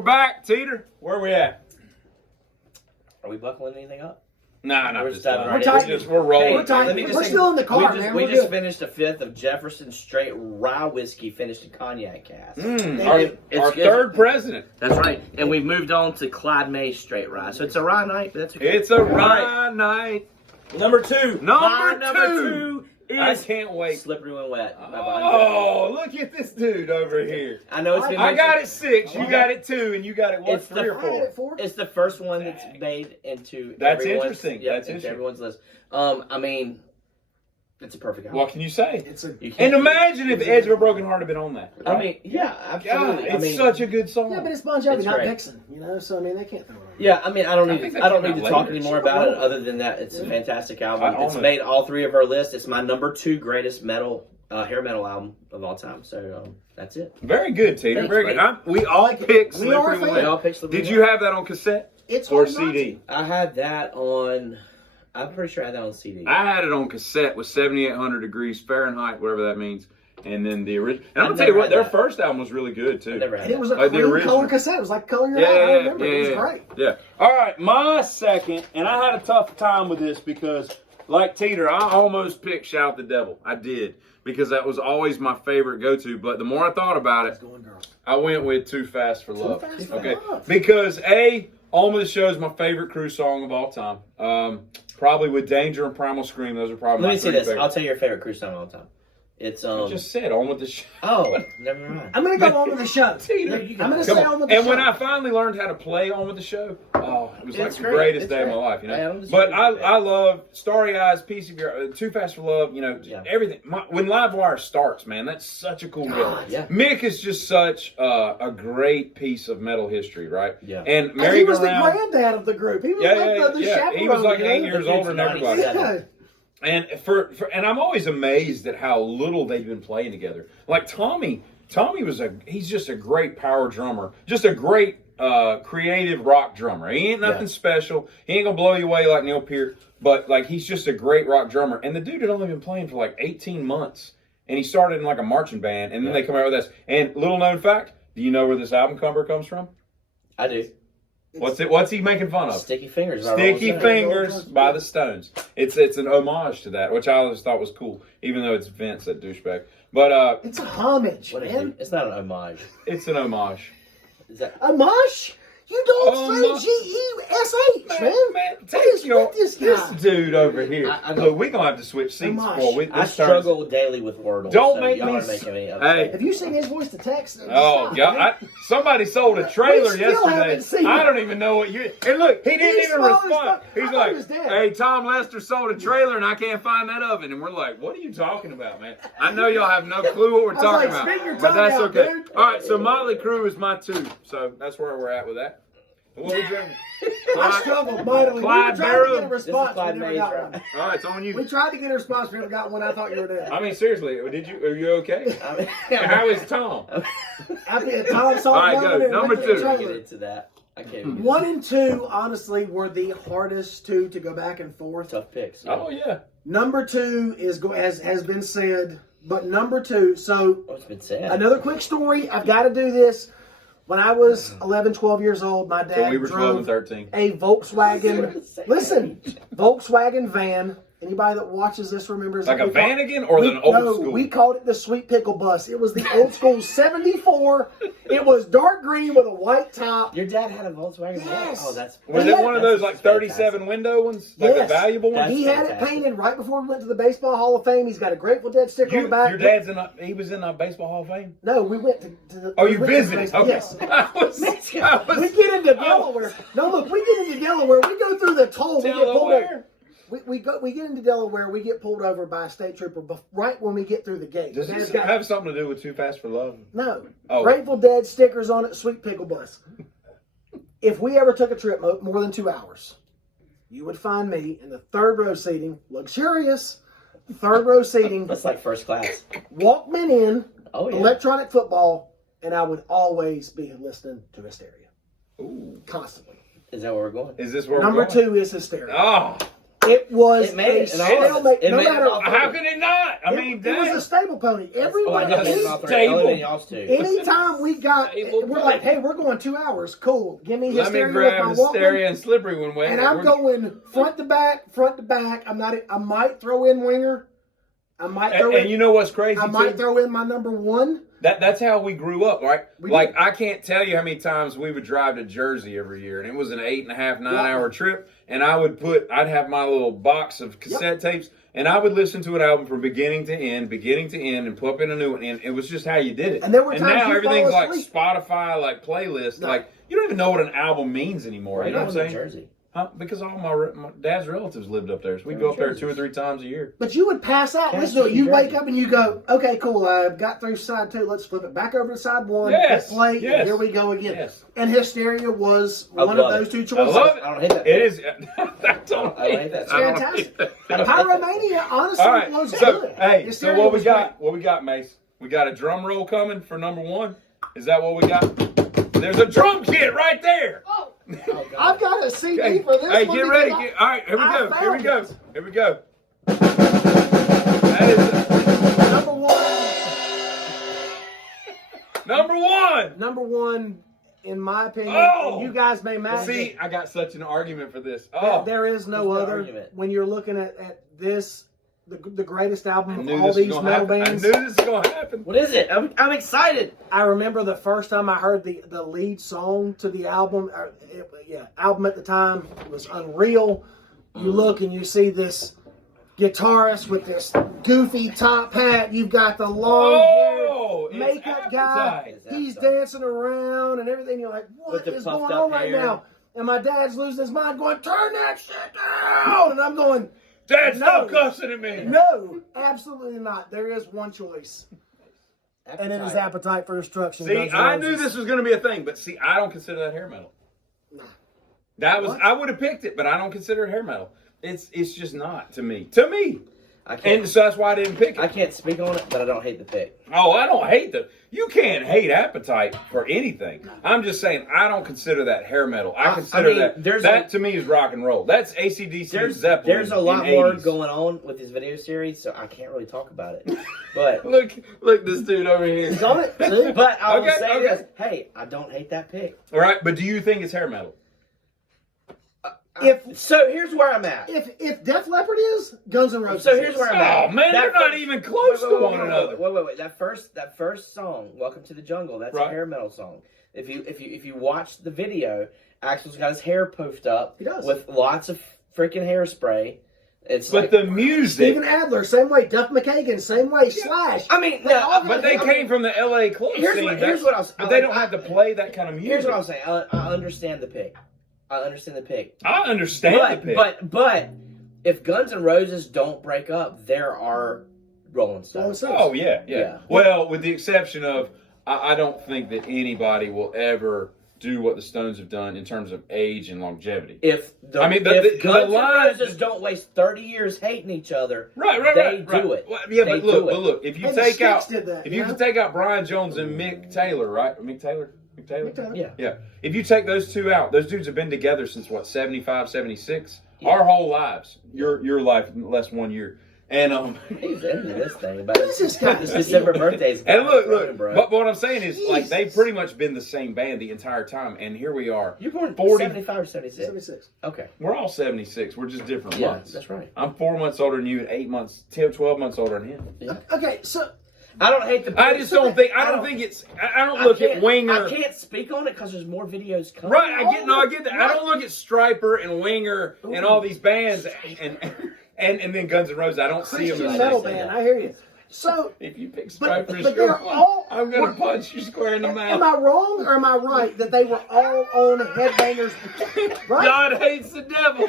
we're back. Teeter, where we at? Are we buckling anything up? Nah, not We're this just time. We're rolling. We're tight. We're still in the car, man. We just finished a fifth of Jefferson Straight Rye Whiskey, finished in cognac cask. Our third president. That's right. And we've moved on to Clyde May Straight Rye. So it's a rye night, but that's okay. It's a rye night. Number two. Number two is I can't wait. Slippery When Wet. Oh, look at this dude over here. I know it's been I got it 6, you got it 2, and you got it, what, 3 or 4? It's the first one that's made into That's interesting. That's interesting. Everyone's list. I mean, it's a perfect album. What can you say? And imagine if The Edge of a Broken Heart had been on that. Right? I mean, yeah, absolutely. God, it's such a good song. Yeah, but it's Bon Jovi, not Dixon. You know, so I mean, they can't throw it on. Yeah, I mean, I don't need to talk anymore about it. Other than that, it's a fantastic album. It's made all 3 of our lists. It's my number 2 greatest metal, hair metal album of all time. So that's it. Very good, Teeter. Very good. We all picked Slippery When Wet. Did you have that on cassette? Or CD? I had that on. I'm pretty sure I had that on CD. I had it on cassette with 7,800 degrees Fahrenheit, whatever that means. And then the original. And I'm going to tell you what, their first album was really good, too. And it was a clean color cassette. It was like color your eye. I remember. It was great. Yeah. All right, my second, and I had a tough time with this because, like Teeter, I almost picked Shout the Devil. I did. Because that was always my favorite go-to. But the more I thought about it, I went with Too Fast for Love. Because, On With the Show is my favorite Cruise song of all time. Probably with Danger and Primal Scream. Those are probably my 3 favorites. Let me say this. I'll tell you your favorite Cruise song of all time. It's I just said On With the Show. Oh, never mind. I'm gonna go On With the Show. I'm gonna say On With the Show. And when I finally learned how to play On With the Show, it was like the greatest day of my life, you know. But I love Starry Eyes, Piece of Your, Too Fast for Love, you know, everything. When Livewire starts, man, that's such a cool deal. Mick is just such a great piece of metal history, right? Yeah. And he was the granddad of the group. He was like the chaperone. He was like 8 years older than everybody. Yeah. And and I'm always amazed at how little they've been playing together. Like Tommy he's just a great power drummer, just a great creative rock drummer. He ain't nothing special. He ain't gonna blow you away like Neil Peart, but like he's just a great rock drummer. And the dude had only been playing for like 18 months, and he started in like a marching band, and then they come out with this. And little known fact, do you know where this album cover comes from? I do. What's he making fun of? Sticky Fingers. Sticky Fingers by the Stones. It's an homage to that, which I always thought was cool, even though it's Vince, that douchebag. But it's a homage, man. It's not an homage. It's an homage. Is that homage? You don't say G-E-S-H, man. This dude over here. Look, we're going to have to switch seats. I struggle daily with Wordle. Don't make me upset. Have you seen his voice to text? Oh, God. Somebody sold a trailer yesterday. I don't even know what you... And look, he didn't even respond. He's like, hey, Tom Lester sold a trailer and I can't find that oven. And we're like, what are you talking about, man? I know y'all have no clue what we're talking about. But that's okay. All right, so Motley Crue is my 2. So that's where we're at with that. What we drinking? I struggled mightily. Clyde Barrow. This is Clyde Mays, right? All right, it's on you. We tried to get a response. We never got one. I thought you were dead. I mean, seriously, are you okay? How is Tom? I think Tom saw. All right, go. Number 2. Get into that. I can't. 1 and 2, honestly, were the hardest 2 to go back and forth. Tough picks. Yeah. Oh yeah. Number 2 is has been said, but number 2. So it's been said. Another quick story. I've got to do this. When I was 11, 12 years old, my dad drove a Volkswagen. Listen, Volkswagen van. Anybody that watches this remembers like a Vanagon or an old school? No, we called it the Sweet Pickle Bus. It was the old school 74. It was dark green with a white top. Your dad had a Volkswagen? Yes. Oh, that's... Was it one of those like 37 window ones? Like a valuable one? He had it painted right before we went to the Baseball Hall of Fame. He's got a Grateful Dead sticker on the back. Your dad's he was in a Baseball Hall of Fame? No, we went to the... Oh, you visited? Okay. Yes. We get into Delaware. No, look, we get into Delaware. We go through the toll. Delaware? We get into Delaware. We get pulled over by a state trooper right when we get through the gate. Does this have something to do with Too Fast for Love? No. Oh. Grateful Dead stickers on it. Sweet Pickle Bus. If we ever took a trip more than 2 hours, you would find me in the 3rd row seating, luxurious 3rd row seating. That's like first class. Walkman in, oh, yeah. Electronic football, and I would always be listening to Hysteria. Ooh. Constantly. Is that where we're going? Is this where Number we're going? 2 is Hysteria. Oh. It was It made a it in all of it. stalemate. It No made it matter all How can it not? I mean, it was a stable pony. Everybody, anytime we got, we're like, hey, we're going 2 hours. Cool. Give me Hysteria with my Let me grab Hysteria Walkman. and Slippery one way. And I'm going front to back. I might throw in Winger. I might throw in. And you know what's crazy? I might throw in my number one. That's how we grew up, right? Like, I can't tell you how many times we would drive to Jersey every year, and it was an 8.5, 9 hour trip. And I'd have my little box of cassette tapes, and I would listen to an album from beginning to end, and put in a new one. And it was just how you did it. And there were times now everything's like asleep. Spotify, like playlist. No. Like, you don't even know what an album means anymore. You know what I'm saying? Jersey. Huh? Because all my dad's relatives lived up there, so we go up there 2 or 3 times a year. But you would pass out. Listen to it. You wake up and you go, okay, cool. I've got through side 2. Let's flip it back over to side 1. Yes. Hit play. Yes. And here we go again. Yes. And Hysteria was one of those 2 choices. I love it. I don't hate that. It is. I hate that. It's fantastic. And Pyromania, honestly, all right. was So, good. hey, Hysteria so what we was got? great. What we got, Mace? We got a drum roll coming for number 1. Is that what we got? There's a drum kit right there. Oh, I've got a CD for this Hey, one. get ready. All right, here we go. Here we go. Here we go. That is number 1. Number 1. Number 1, in my opinion. Oh! And you guys may match. See, I got such an argument for this. Oh, There is no There's no other. argument. When you're looking at this, the greatest I album knew of all this was these gonna metal happen. bands. I knew this was gonna happen. What is it? I'm excited. I remember the first time I heard the lead song to the album. Album at the time was unreal. You look and you see this guitarist with this goofy top hat. You've got the long hair, makeup guy. He's dancing around and everything. You're like, what is going on right now? And my dad's losing his mind, going, turn that shit down. And I'm going, Dad, stop cussing at me. no, absolutely not. There is one choice. And it is Appetite for Destruction. See, I knew this was going to be a thing, but see, I don't consider that hair metal. Nah. I would have picked it, but I don't consider it hair metal. It's just not to me. To me. I can't, and so that's why I didn't pick it. I can't speak on it, but I don't hate the pick. Oh, I don't hate you can't hate Appetite for anything. I'm just saying I don't consider that hair metal. I consider that to me is rock and roll. That's AC/DC and Zeppelin. There's a lot more going on with this video series, so I can't really talk about it. But look this dude over here. He's on it too. But I will say this: hey, I don't hate that pick. All right, but do you think it's hair metal? So here's where I'm at. If Def Leppard is, Guns N' Roses. So here's where I'm at. Oh man, they're not even close to one another. Wait. That first song, "Welcome to the Jungle," that's a hair metal song. If you watch the video, Axl's got his hair poofed up. He does. With lots of freaking hairspray. But the music. Steven Adler, same way. Duff McKagan, same way. Slash. I mean, but they came from the LA club scene. Here's what I was. But they don't have to play that kind of music. Here's what I'm saying. I understand the pick. I understand the pick. But if Guns N' Roses don't break up, there are Rolling Stones. Oh yeah. Well, with the exception of, I don't think that anybody will ever do what the Stones have done in terms of age and longevity. If Guns N' Roses don't waste 30 years hating each other, they do it. Well, yeah, but look, if you take out Brian Jones and Mick Taylor, right? Mick Taylor? Yeah. If you take those two out, those dudes have been together since what, 75, 76? Yeah. Our whole lives. Your life less 1 year. And he's into this thing about his December birthdays. And look, but what I'm saying is, like, they've pretty much been the same band the entire time, and here we are. You're born 75 or 76? 76. Okay. We're all 76. We're just different months. That's right. I'm 4 months older than you and 8 months, 10, 12 months older than him. Yeah. Okay, so I don't hate the. I just don't think. I don't look at Winger. I can't speak on it because there's more videos coming. Right. I get that. I don't look at Striper and Winger and all these bands and then Guns N' Roses. I don't see them Christian as metal band. I hear you. So if you pick Striper, I'm gonna punch you square in the mouth. Am I wrong or am I right that they were all on Headbangers? Right? God hates the devil.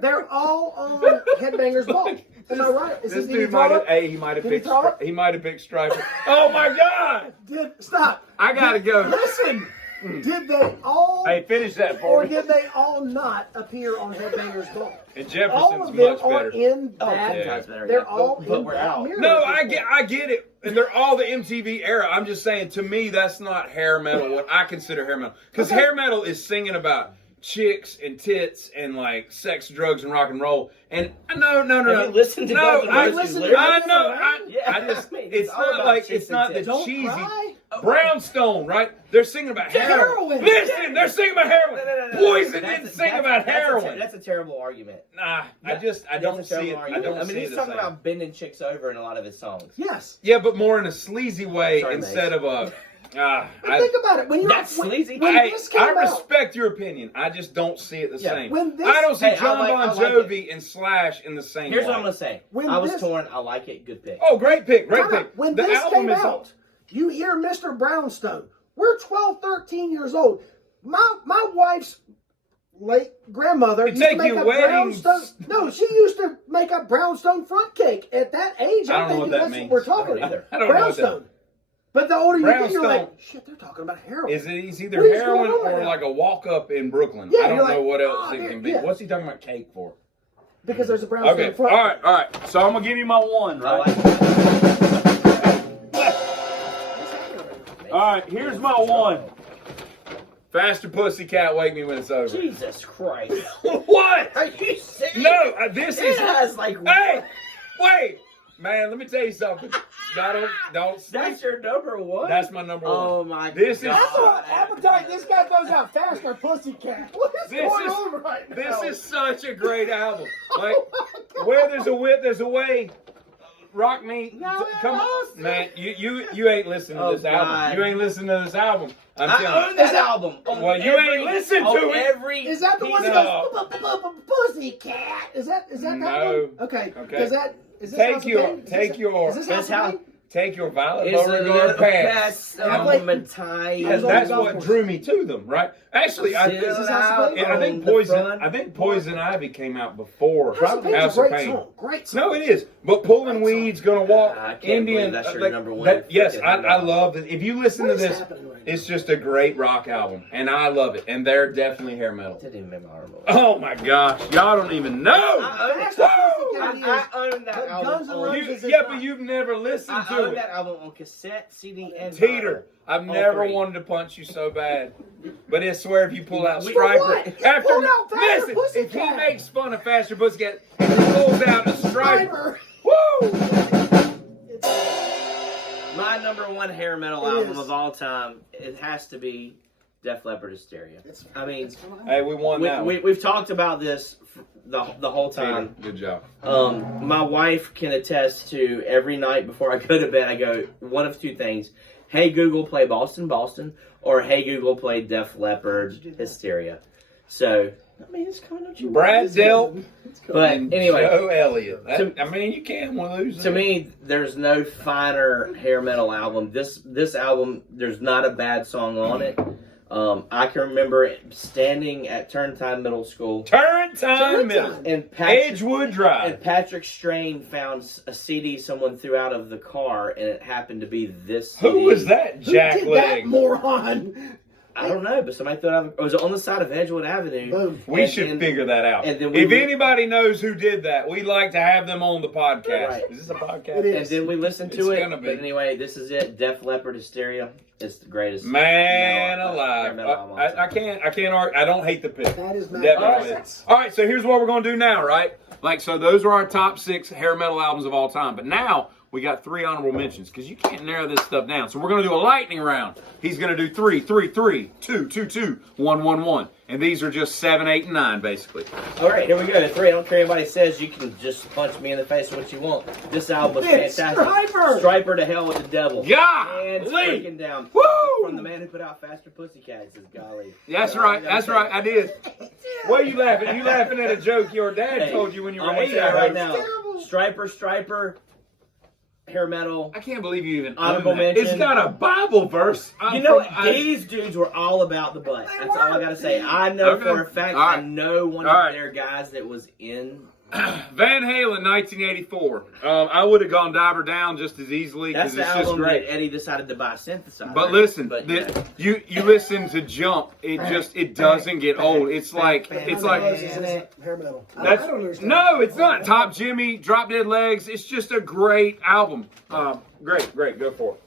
They're all on Headbangers Ball. Am I right? This dude might have picked Striper. Oh my God! Stop. I gotta go. Listen. Did they all? Hey, finish that for me. Or me. did they all not appear on Headbangers Ball? And Jefferson's all of them much better. Are in that. They're all but in we're that out. mirror. No, I get it. And they're all the MTV era. I'm just saying, to me, that's not hair metal, what I consider hair metal. Because hair metal is singing about chicks and tits and like sex, drugs, and rock and roll. And no. Have you listened to no, I know. It's not like it's not the cheesy Brownstone, right? They're singing about heroin. Listen, they're singing about heroin. Poison didn't sing about heroin. That's a terrible argument. Nah, I don't see it. I don't see it. He's talking about bending chicks over in a lot of his songs. Yes. Yeah, but more in a sleazy way instead of a. Think about it. That's sleazy. I respect your opinion. I just don't see it the same. I don't see John Bon Jovi and Slash in the same Here's way. what I'm going to say. I was torn. I like it. Good pick. Oh, great pick. Great pick. When this came out, you hear Mr. Brownstone. We're 12, 13 years old. My wife's late grandmother used to make a brownstone. No, she used to make a brownstone front cake. At that age, I think that's what we're talking about. Brownstone. But the older you get, you're like, shit, they're talking about heroin. It's either heroin or like a walk-up in Brooklyn. I don't know what else it can be. What's he talking about cake for? Because there's a brownstone in front. All right. So I'm going to give you my one, right? All right, here's my one. Faster Pussycat, wake me when it's over. Jesus Christ. What? Are you serious? No, this is... Hey, wait. Man, let me tell you something. Don't sleep. That's your number one? That's my number one. Oh, my God. That's what appetite. This guy goes out faster, Pussycat. What is going on right now? This is such a great album. Like, where there's a whip, there's a way. Rock Me. Come on. Man, you ain't listening to this album. You ain't listening to this album. I own that album. Well, you ain't listened to it. Is that the one that goes, Pussycat? Is that that one? Okay. Is that... Take your Violet Beauregard pass. That's what drew me to them, right? Actually, I think Poison Ivy came out before House of Pain. Great song. No, it is. But Pulling Weeds, Gonna Walk, Indian. That's your number one. Yes, I love it. If you listen to this, it's just a great rock album, and I love it. And they're definitely hair metal. Didn't even make my arm over. Oh my gosh, y'all don't even know. I own that album. But you've never listened to it. I own that album on cassette, CD, and Teeter, I've never wanted to punch you so bad. But I swear if you pull out Striper, if he makes fun of Faster Pussycat, and he pulls out a Striper, woo! My number one hair metal album of all time, it has to be Def Leppard Hysteria. I mean, hey, we won that one. We've talked about this the whole time. Good job. My wife can attest to every night before I go to bed, I go, one of two things. Hey, Google, play Boston, Boston. Or, hey, Google, play Def Leppard Hysteria. So, I mean, it's kind of... Brad Delp. But anyway. Joe Elliott. I mean, you can't lose. To me, there's no finer hair metal album. This album, there's not a bad song on it. I can remember standing at Turntime Middle School. Turntime Middle. And Edgewood Drive. And Patrick Strain found a CD someone threw out of the car, and it happened to be this CD. Who was that, Jack Who did that moron? I don't know, but somebody threw it out. It was on the side of Edgewood Avenue. Boom. We should figure that out. And then if anybody knows who did that, we'd like to have them on the podcast. Right. Is this a podcast? It is. And then we listened to it. But anyway, this is it. Def Leppard Hysteria. It's the greatest. Man alive. I can't argue. I don't hate the pick. That is definitely. All right, so here's what we're going to do now, right? So those are our top 6 hair metal albums of all time. But now we got 3 honorable mentions because you can't narrow this stuff down. So we're going to do a lightning round. He's going to do 3, 3, 3, 2, 2, 2, 1, 1, 1. And these are just 7, 8, and 9, basically. All right, here we go. 3. I don't care what anybody says. You can just punch me in the face with what you want. This album was fantastic. Striper to hell with the devil. And breaking down. Woo! From the man who put out Faster Pussycat. Says, golly. That's right. I did. Why are you laughing? You laughing at a joke your dad told you when you were 8 right now. Striper. Hair metal. I can't believe you even honorable mention. It's got a Bible verse. These dudes were all about the butt. That's all I gotta say. I know for a fact. I know one of their guys that was in Van Halen, 1984. I would have gone Diver Down just as easily because it's just great. That Eddie decided to buy a synthesizer. But listen, you listen to Jump. It doesn't get old. It's like hair metal. No, it's not. Top Jimmy, Drop Dead Legs. It's just a great album. Great. Go for it.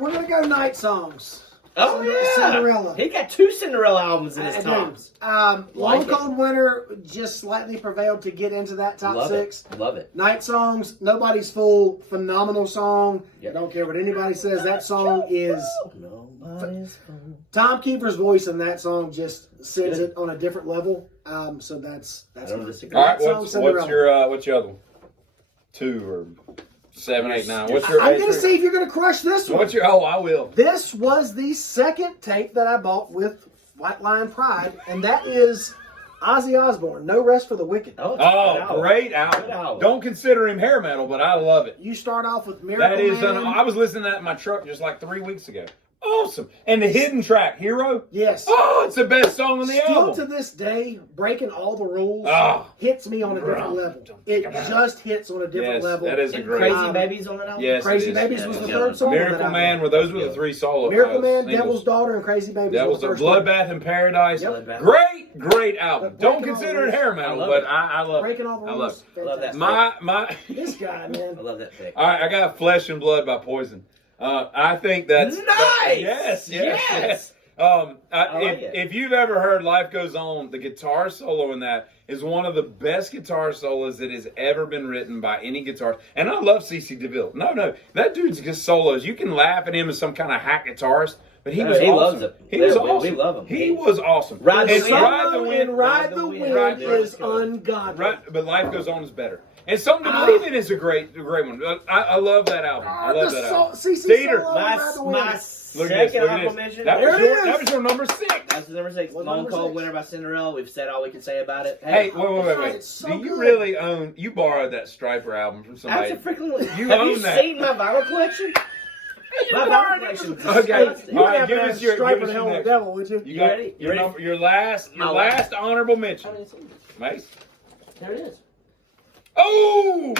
We're gonna go night songs. Oh, yeah. Cinderella. He got 2 Cinderella albums in his I do. tops. Long Cold Winter just slightly prevailed to get into that top Love 6. Love it. Night Songs, Nobody's Fool, phenomenal song. Yep. Don't care what anybody says. That song is... Nobody's fool. Tom Keeper's voice in that song just sends it on a different level. So that's I don't my- disagree. All right, Song, what's Cinderella. your other one? 2 or 7, 8, 9. What's your? I'm going to see if you're going to crush this one. What's your? Oh, I will. This was the second tape that I bought with White Lion Pride, and that is Ozzy Osbourne, No Rest for the Wicked. Oh, it's a good album. Great Good album. album. Don't consider him hair metal, but I love it. You start off with Miracle That is, Man. I was listening to that in my truck just like 3 weeks ago. Awesome. And the hidden track, Hero. Yes. Oh, it's the best song on the Still album. to this day, breaking all the rules Ah. hits me on a different level. It just hits on a different Yes, level. that is a And great. Crazy Babies on that album? Yes, Crazy it is. Babies was the Yeah. third song. on that Miracle album. Man. Well, those were the 3 solo. Miracle Man, singles. Devil's Daughter, and Crazy Babies. That was the the first one. Bloodbath in Paradise. Yep. Great album. But Don't Breaking All consider the it hair Rules. metal, I love but it. I love Breaking it. all the I love rules. it. Love that. My. This guy, man. I love that pick. All right, I got Flesh and Blood by Poison. I think that's Nice! Yes. I like it. If you've ever heard "Life Goes On," the guitar solo in that is one of the best guitar solos that has ever been written by any guitarist. And I love CeCe DeVille. No, that dude's just solos. You can laugh at him as some kind of hack guitarist, but he was he awesome. loves it. He was We awesome. love him. He was awesome. Ride the And Wind. Ride the Wind. Ride the Wind Ride the Wind. is ungodly. Right, but Life Goes On is better. And Something to Believe in is a great one. I love that album. I love that album. CeCe Peter, solo, Ride the Wind. My Look at this. second Look honorable at mention. this. That was your number 6. That's number 6. What's Long number Cold 6? Winter by Cinderella. We've said all we can say about it. Hey, wait. It's so Do you good. really own? You borrowed that Striper album from somebody. Absolutely. You Have own you that. seen my vinyl collection? My vinyl collection is Okay. disgusting. You All would right, have give to us have your- Striper give us the your Hell of the next Devil, would you? You got ready? You ready? your last My last. last honorable mention, Mace. There it is. Oh,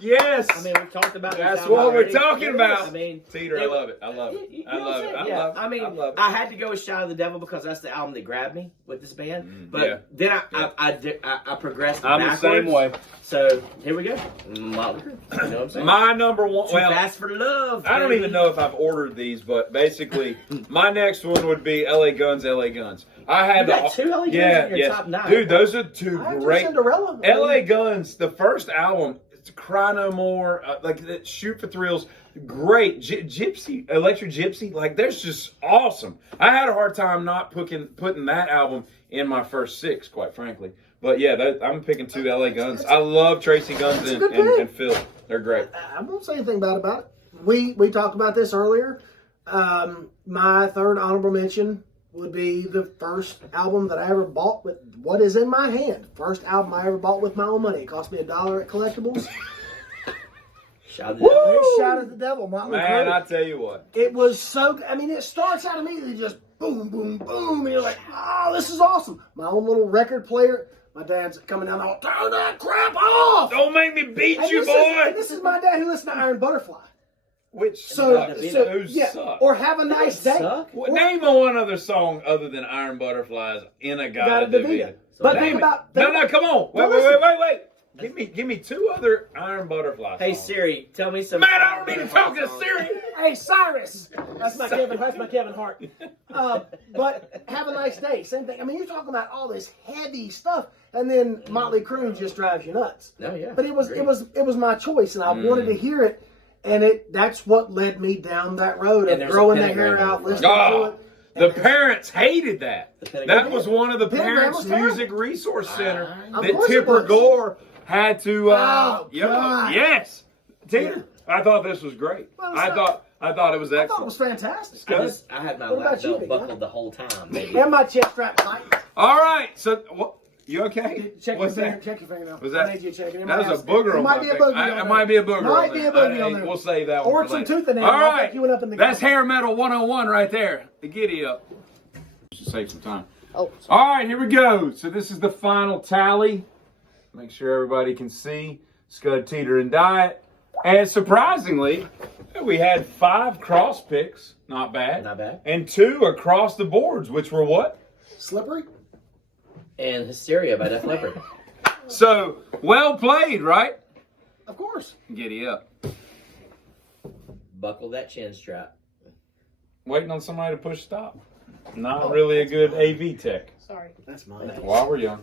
yes. I mean, we've talked about this That's album what we're already. talking about. I mean, Teeter, I love it. I love it. You I know what love I'm it. saying? I Yeah. love it. I mean, I love it. I had to go with Shout of the Devil because that's the album that grabbed me with this band. But yeah. then Yeah. I progressed I'm the backwards. same way. So here we go. Motley Crue. You know what I'm saying? My number one. Too Well, Fast for Love. I don't baby. even know if I've ordered these, but basically, my next one would be LA Guns, LA Guns. I had You got 2 LA Guns in your top 9. Dude, those are 2 I have great. Cinderella. LA Guns, the first album, it's Cry No More, like Shoot for Thrills, great. Gypsy, Electric Gypsy, like there's just awesome. I had a hard time not putting that album in my first 6, quite frankly. But yeah, I'm picking 2 LA Guns. I love Tracy Guns That's a and, good and, pick. and Phil. They're great. I won't say anything bad about it. We talked about this earlier. My third honorable mention would be the first album that I ever bought with what is in my hand. First album I ever bought with my own money. It cost me $1 at Collectibles. Shout of the Devil. There's Shout at the Devil, Motley Man, Crue. I tell you what. It was so. I mean, it starts out immediately just boom, boom, boom, and you're like, "Oh, this is awesome!" My own little record player. My dad's coming down the hall. Turn that crap off! Don't make me beat And you, this boy. is my dad who listened to Iron Butterfly. Which So, those yeah, suck. or Have a Nice Day. suck? Well, name one other song other than Iron Butterflies in a Gotta Gotta Divide Divide. It. But Damn think it. about No, come on. Well, Wait. Give me 2 other Iron Butterfly songs. Hey Siri, tell me some. Man, I don't need to talk to Siri. Hey, Cyrus. That's my Kevin Hart. But Have a Nice Day. Same thing. I mean, you're talking about all this heavy stuff, and then Motley Crue just drives you nuts. No, yeah. But it was Agreed. my choice, and I wanted to hear it, and that's what led me down that road And of there's growing a the hair pentagram out, in the listening front. to Oh, it. The parents hated that. pentagram. That was one of the Pentagram Parents was terrible. Music Resource Center Of that course it Tipper was. Gore had to. Oh, God. Yes, Tina. I thought this was great. Well, it's I not- thought it was I excellent. thought it was fantastic. I had my What about lap you, belt big guy? buckled the whole time, baby. And my chest strap tight. All right, so what? You okay? Check What's your finger. that? Check your fingernail. Was that? I need you to check it. That was a booger It on might my be a finger. boogie on It there. might be a booger. Might on be there. a boogie on there. We'll save that one. Or for some later. tooth in there. All I'll right, pick you one up in the that's car. Hair Metal 101 right there. The giddy up. Just save some time. Oh, All right, here we go. So this is the final tally. Make sure everybody can see Scud, Teeter, and Diet. And surprisingly, we had 5 cross picks. Not bad. Not bad. And 2 across the boards, which were what? slippery. And Hysteria by Def Leppard. So, well played, right? Of course. Giddy up. Buckle that chin strap. waiting on somebody to push stop. Not really a good AV tech. Sorry. That's mine. While we're young.